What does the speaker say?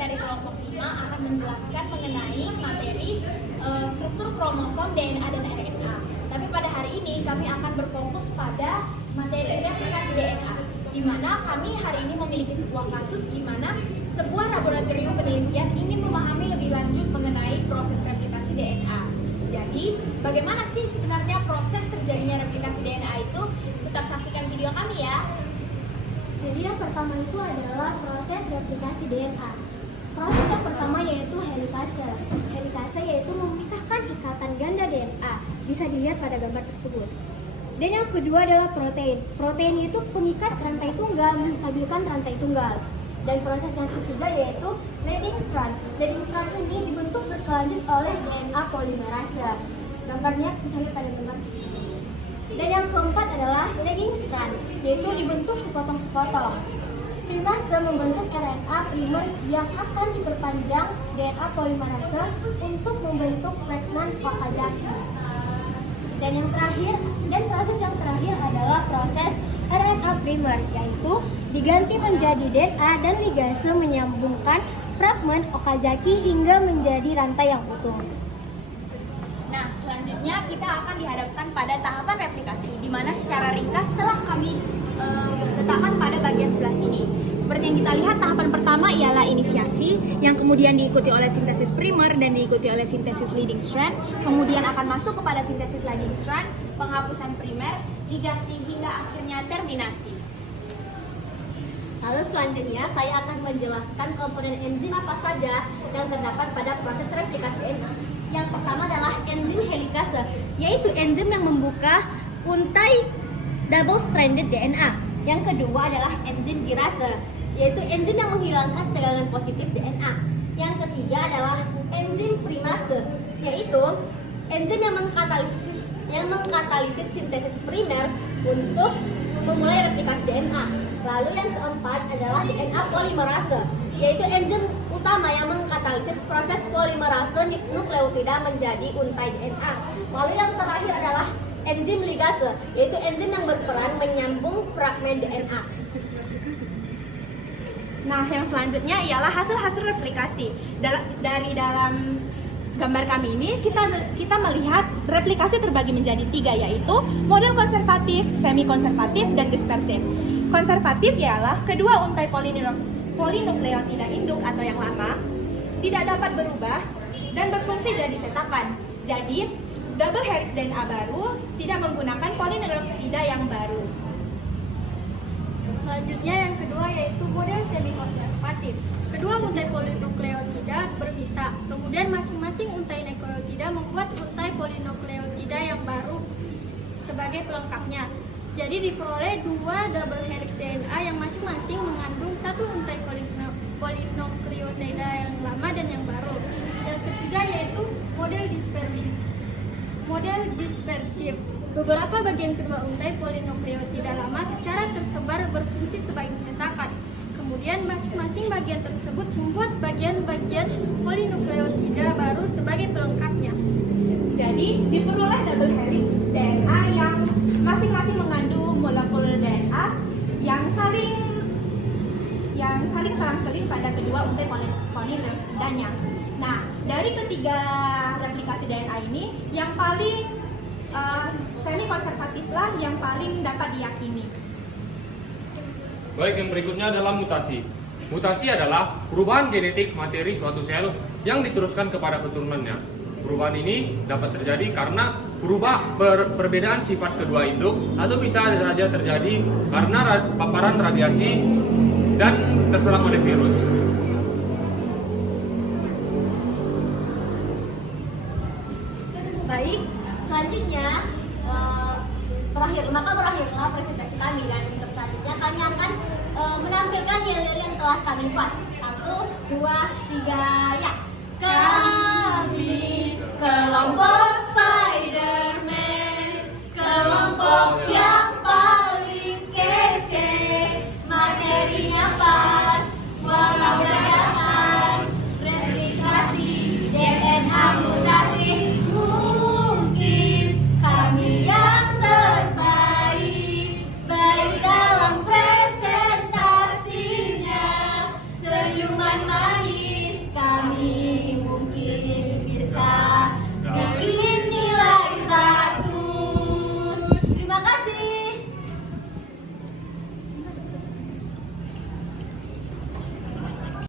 dari kelompok 5 akan menjelaskan mengenai materi struktur kromosom DNA dan RNA. Tapi pada hari ini kami akan berfokus pada materi replikasi DNA, di mana kami hari ini memiliki sebuah kasus di mana sebuah laboratorium penelitian ingin memahami lebih lanjut mengenai proses replikasi DNA. Jadi, bagaimana sih sebenarnya proses terjadinya replikasi DNA itu? Tetap saksikan video kami ya. Jadi yang pertama itu adalah proses replikasi DNA. Proses yang pertama yaitu helikase. Helikase yaitu memisahkan ikatan ganda DNA. Bisa dilihat pada gambar tersebut. Dan yang kedua adalah protein. Protein itu pengikat rantai tunggal, menstabilkan rantai tunggal. Dan proses yang ketiga yaitu leading strand. Leading strand ini dibentuk berkelanjut oleh DNA polimerase. Gambarnya bisa lihat pada gambar. Dan yang keempat adalah lagging strand, yaitu dibentuk sepotong-sepotong. Primase membentuk RNA primer yang akan diperpanjang DNA polimerase untuk membentuk fragmen Okazaki. Dan yang terakhir, proses yang terakhir adalah proses RNA primer, yaitu diganti menjadi DNA dan ligase menyambungkan fragmen Okazaki hingga menjadi rantai yang utuh. Nah, selanjutnya kita akan dihadapkan pada tahapan replikasi, di mana secara ringkas telah kami letakkan pada bagian sebelah sini. Seperti yang kita lihat, tahapan pertama ialah inisiasi, yang kemudian diikuti oleh sintesis primer dan diikuti oleh sintesis leading strand, kemudian akan masuk kepada sintesis lagging strand, penghapusan primer, ligasi, hingga akhirnya terminasi. Lalu selanjutnya saya akan menjelaskan komponen enzim apa saja yang terdapat pada proses replikasi DNA. Yang pertama adalah enzim helikase, yaitu enzim yang membuka untai double stranded DNA. Yang kedua adalah enzim girase, yaitu enzim yang menghilangkan tegangan positif DNA. Yang ketiga adalah enzim primase, yaitu enzim yang mengkatalisis sintesis primer untuk memulai replikasi DNA. Lalu yang keempat adalah DNA polimerase, yaitu enzim utama yang mengkatalisis proses polimerase nukleotida menjadi untai DNA. Lalu yang terakhir adalah enzim ligase, yaitu enzim yang berperan menyambung fragmen DNA. Nah, yang selanjutnya ialah hasil-hasil replikasi. Dari dalam gambar kami ini, kita melihat replikasi terbagi menjadi 3, yaitu model konservatif, semi-konservatif, dan dispersif. Konservatif ialah kedua untai polinukleotida induk atau yang lama tidak dapat berubah dan berfungsi jadi cetakan. Jadi, double helix DNA baru tidak menggunakan polinukleotida yang baru. Selanjutnya yang kedua yaitu model semi-konservatif. Kedua untai polinukleotida berpisah, kemudian masing-masing untai nukleotida membuat untai polinukleotida yang baru sebagai pelengkapnya. Jadi diperoleh 2 double helix DNA yang masing-masing mengandung 1 untai polinukleotida yang lama dan yang baru. Yang ketiga yaitu model dispersif. Beberapa bagian kedua untai polinukleotida lama secara tersebar berfungsi sebagai cetakan. Kemudian masing-masing bagian tersebut membuat bagian-bagian polinukleotida baru sebagai pelengkapnya. Jadi diperoleh double helix DNA yang masing-masing mengandung molekul DNA yang saling selang-seling pada kedua untai polinukleotidanya. Nah, dari ketiga replikasi DNA ini, yang paling semi-konservatif lah yang paling dapat diyakini. Baik, yang berikutnya adalah mutasi. Mutasi adalah perubahan genetik materi suatu sel yang diteruskan kepada keturunannya. Perubahan ini dapat terjadi karena perbedaan sifat kedua induk atau bisa saja terjadi karena paparan radiasi dan terserang oleh virus. Baik, selanjutnya berakhirlah presentasi kami, dan untuk selanjutnya kami akan menampilkan nilai yang telah kami buat. 1, 2, 3, ya. Kami kelompok Spider-Man, kelompok yang